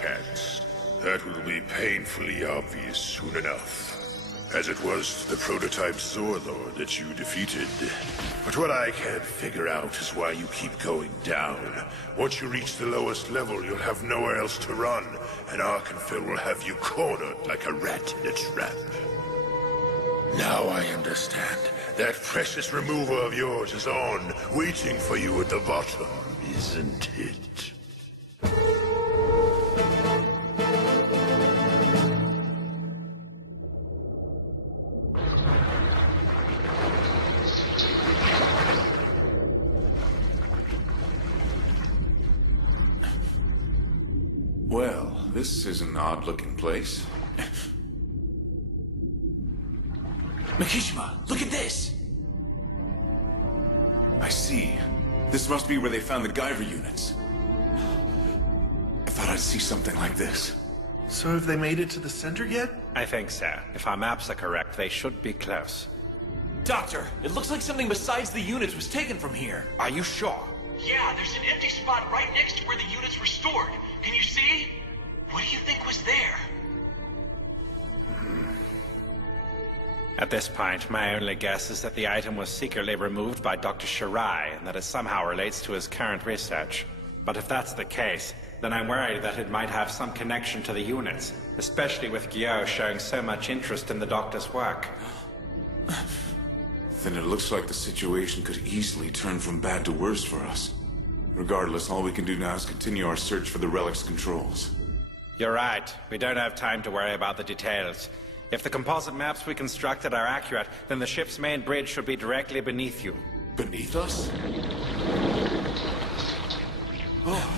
chance. That will be painfully obvious soon enough. As it was to the prototype Zorlord that you defeated. But what I can't figure out is why you keep going down. Once you reach the lowest level, you'll have nowhere else to run, and Arkanfil will have you cornered like a rat in a trap. Now I understand. That precious remover of yours is on, waiting for you at the bottom, isn't it? Well, this is an odd-looking place. Makishima, look at this! I see. This must be where they found the Guyver units. I thought I'd see something like this. So have they made it to the center yet? I think so. If our maps are correct, they should be close. Doctor, it looks like something besides the units was taken from here. Are you sure? Yeah, there's an empty spot right next to where the units were stored. Can you see? What do you think was there? At this point, my only guess is that the item was secretly removed by Dr. Shirai, and that it somehow relates to his current research. But if that's the case, then I'm worried that it might have some connection to the units, especially with Guyver showing so much interest in the Doctor's work. Then it looks like the situation could easily turn from bad to worse for us. Regardless, all we can do now is continue our search for the relic's controls. You're right. We don't have time to worry about the details. If the composite maps we constructed are accurate, then the ship's main bridge should be directly beneath you. Beneath us? Oh.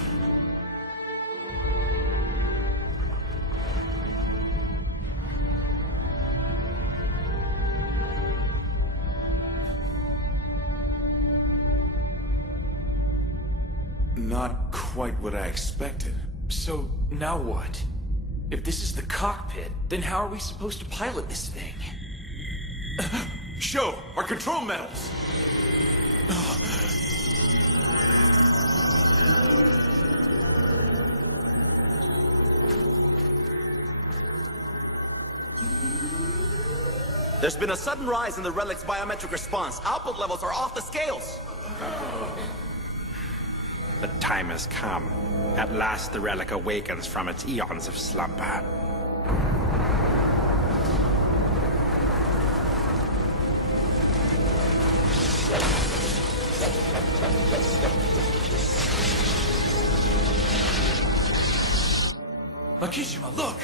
Not quite what I expected. So, now what? If this is the cockpit, then how are we supposed to pilot this thing? Show! Our control medals! There's been a sudden rise in the relic's biometric response. Output levels are off the scales. The time has come. At last the relic awakens from its eons of slumber. Makishima, look!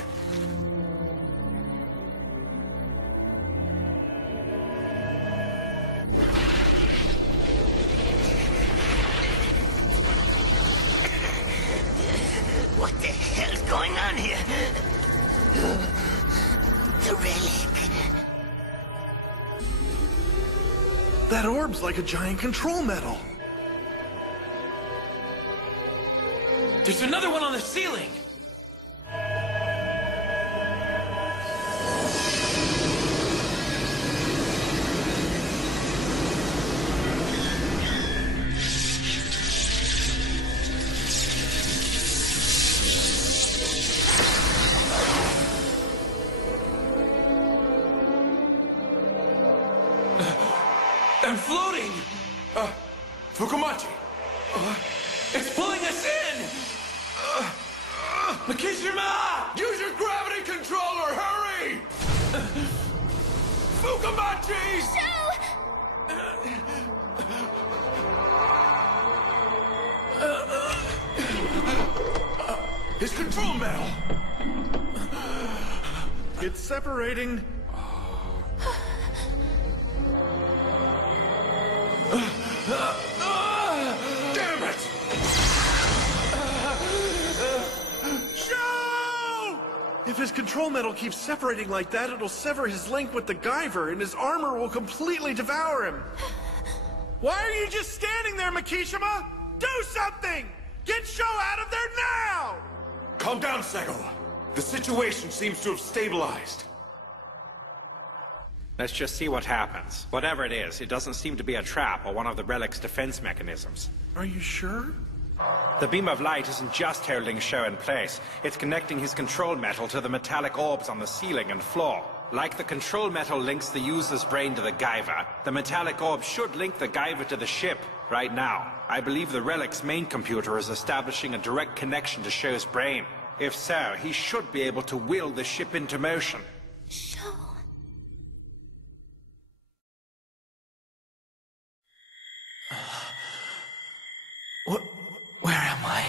What the hell's going on here? The relic. That orb's like a giant control medal. There's another one on the ceiling! I'm floating! Fukumachi! It's pulling us in! Makishima! Use your gravity controller! Hurry! Fukumachi! His control medal! It's separating. Damn it! Joe! If his control medal keeps separating like that, it'll sever his link with the Guyver, and his armor will completely devour him. Why are you just standing there, Makishima? Do something! Get Sho out of there now! Calm down, Sego. The situation seems to have stabilized. Let's just see what happens. Whatever it is, it doesn't seem to be a trap or one of the relic's defense mechanisms. Are you sure? The beam of light isn't just holding Sho in place, it's connecting his control metal to the metallic orbs on the ceiling and floor. Like the control metal links the user's brain to the Guyver, the metallic orb should link the Guyver to the ship. Right now, I believe the relic's main computer is establishing a direct connection to Sho's brain. If so, he should be able to will the ship into motion. Sho. Where am I?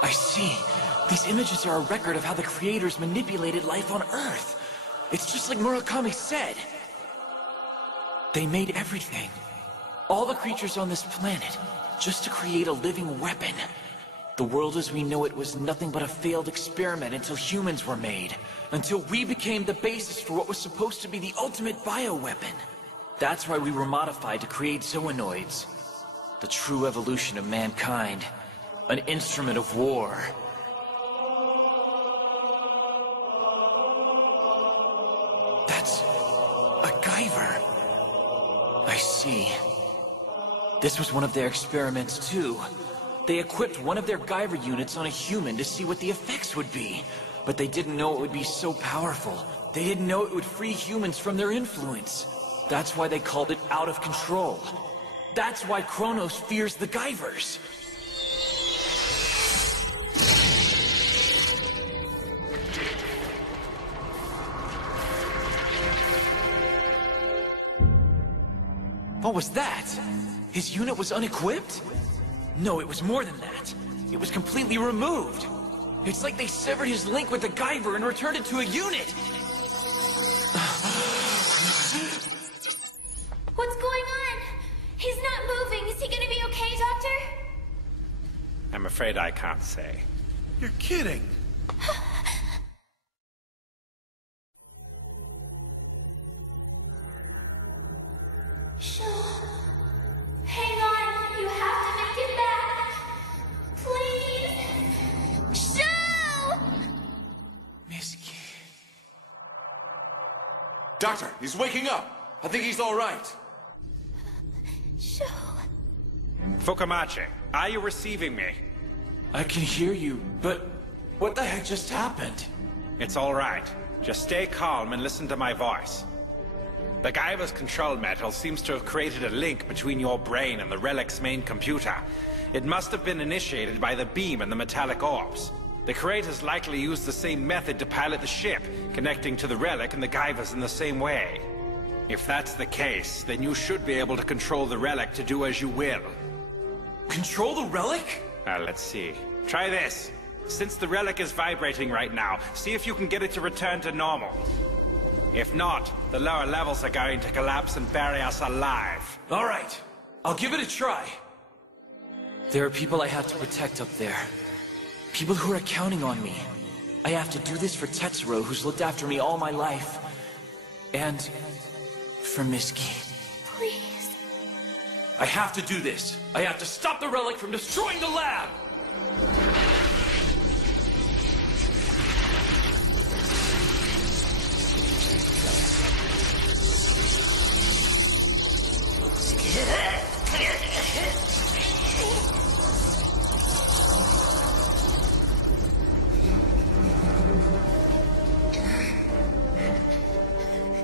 I see. These images are a record of how the creators manipulated life on Earth. It's just like Murakami said. They made everything. All the creatures on this planet, just to create a living weapon. The world as we know it was nothing but a failed experiment until humans were made. Until we became the basis for what was supposed to be the ultimate bioweapon. That's why we were modified to create zoonoids. The true evolution of mankind. An instrument of war. That's a Guyver. I see. This was one of their experiments too. They equipped one of their Guyver units on a human to see what the effects would be. But they didn't know it would be so powerful. They didn't know it would free humans from their influence. That's why they called it out of control. That's why Kronos fears the Guyvers. What was that? His unit was unequipped? No, it was more than that. It was completely removed. It's like they severed his link with the Guyver and returned it to a unit. What's going on? He's not moving. Is he gonna be okay, Doctor? I'm afraid I can't say. You're kidding. Sho. Hang on. You have to make it back. Please. Sho! Miski. Doctor, he's waking up. I think he's all right. Sho. Fukamachi, are you receiving me? I can hear you, but what the heck just happened? It's all right. Just stay calm and listen to my voice. The Guyver's control metal seems to have created a link between your brain and the relic's main computer. It must have been initiated by the beam and the metallic orbs. The creators likely used the same method to pilot the ship, connecting to the relic and the Guyvers in the same way. If that's the case, then you should be able to control the relic to do as you will. Control the relic? Let's see. Try this. Since the relic is vibrating right now, see if you can get it to return to normal. If not, the lower levels are going to collapse and bury us alive. All right. I'll give it a try. There are people I have to protect up there. People who are counting on me. I have to do this for Tetsuro, who's looked after me all my life. And for Miski. Please. I have to do this. I have to stop the relic from destroying the lab!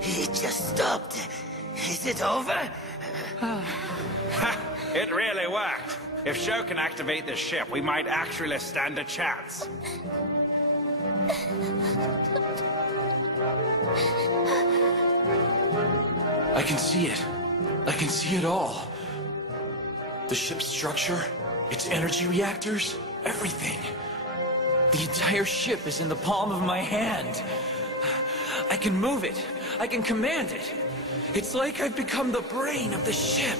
It just stopped. Is it over? It really worked. If Sho can activate this ship, we might actually stand a chance. I can see it. I can see it all. The ship's structure, its energy reactors, everything. The entire ship is in the palm of my hand. I can move it. I can command it. It's like I've become the brain of the ship.